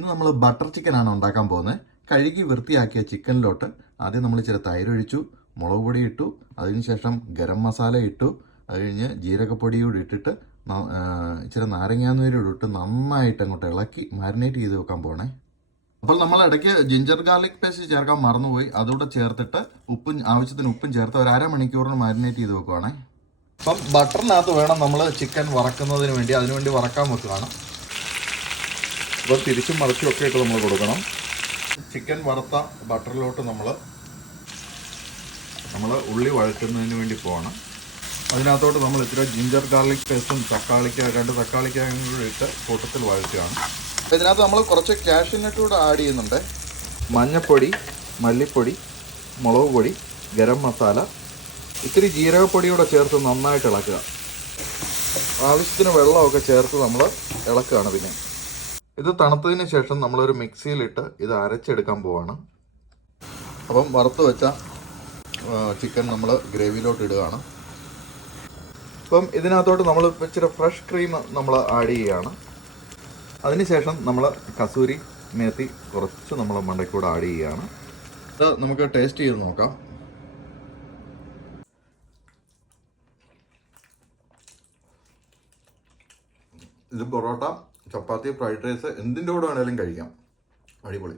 ഇന്ന് നമ്മൾ ബട്ടർ ചിക്കനാണ് ഉണ്ടാക്കാൻ പോകുന്നത്. കഴുകി വൃത്തിയാക്കിയ ചിക്കനിലോട്ട് ആദ്യം നമ്മൾ ഇച്ചിരി തൈരൊഴിച്ചു, മുളക് പൊടി ഇട്ടു, അതിനുശേഷം ഗരം മസാല ഇട്ടു, അത് കഴിഞ്ഞ് ജീരകപ്പൊടിയൂടെ ഇട്ടിട്ട് ഇച്ചിരി നാരങ്ങാനീരും ഇട്ട് നന്നായിട്ട് അങ്ങോട്ട് ഇളക്കി മാരിനേറ്റ് ചെയ്ത് വെക്കാൻ പോകണേ. അപ്പോൾ നമ്മൾ ഇടയ്ക്ക് ജിഞ്ചർ ഗാർലിക് പേസ്റ്റ് ചേർക്കാൻ മറന്നുപോയി. അതുകൂടെ ചേർത്തിട്ട് ആവശ്യത്തിന് ഉപ്പും ചേർത്ത് ഒരു അരമണിക്കൂറിന് മാരിനേറ്റ് ചെയ്ത് വെക്കുവാണേ. അപ്പം ബട്ടറിനകത്ത് വേണം നമ്മൾ ചിക്കൻ വറക്കുന്നതിന് വേണ്ടി, അതിനുവേണ്ടി വറക്കാൻ വെക്കുകയാണ്. അപ്പോൾ തിരിച്ചും മറിച്ചും ഒക്കെ ഇട്ട് നമ്മൾ കൊടുക്കണം. ചിക്കൻ വറുത്ത ബട്ടറിലോട്ട് നമ്മൾ ഉള്ളി വഴറ്റുന്നതിന് വേണ്ടി പോകണം. അതിനകത്തോട്ട് നമ്മൾ ഇത്തിരി ജിഞ്ചർ ഗാർലിക് പേസ്റ്റും രണ്ട് തക്കാളിക്കായും കൂടി ഇട്ട് കൂട്ടത്തിൽ വഴറ്റുകയാണ്. ഇതിനകത്ത് നമ്മൾ കുറച്ച് കാഷ്യൂനട്ട് കൂടെ ആഡ് ചെയ്യുന്നുണ്ട്. മഞ്ഞൾപ്പൊടി, മല്ലിപ്പൊടി, മുളക് പൊടി, ഗരം മസാല, ഇത്തിരി ജീരകപ്പൊടിയൂടെ ചേർത്ത് നന്നായിട്ട് ഇളക്കുക. ആവശ്യത്തിന് വെള്ളമൊക്കെ ചേർത്ത് നമ്മൾ ഇളക്കുകയാണ്. പിന്നെ ഇത് തണുത്തതിന് ശേഷം നമ്മളൊരു മിക്സിയിലിട്ട് ഇത് അരച്ചെടുക്കാൻ പോവാണ്. അപ്പം വറുത്ത് വെച്ച ചിക്കൻ നമ്മൾ ഗ്രേവിയിലോട്ട് ഇടുകയാണ്. അപ്പം ഇതിനകത്തോട്ട് നമ്മൾ ഇച്ചിരി ഫ്രഷ് ക്രീം നമ്മൾ ആഡ് ചെയ്യുകയാണ്. അതിനുശേഷം നമ്മൾ കസൂരി മേത്തി കുറച്ച് നമ്മൾ മണ്ടയ്ക്കൂടെ ആഡ് ചെയ്യുകയാണ്. ഇത് നമുക്ക് ടേസ്റ്റ് ചെയ്ത് നോക്കാം. ഇത് പൊറോട്ട, ചപ്പാത്തി, ഫ്രൈഡ് റൈസ് എന്തിൻ്റെ കൂടെ വേണേലും കഴിക്കാം. അടിപൊളി.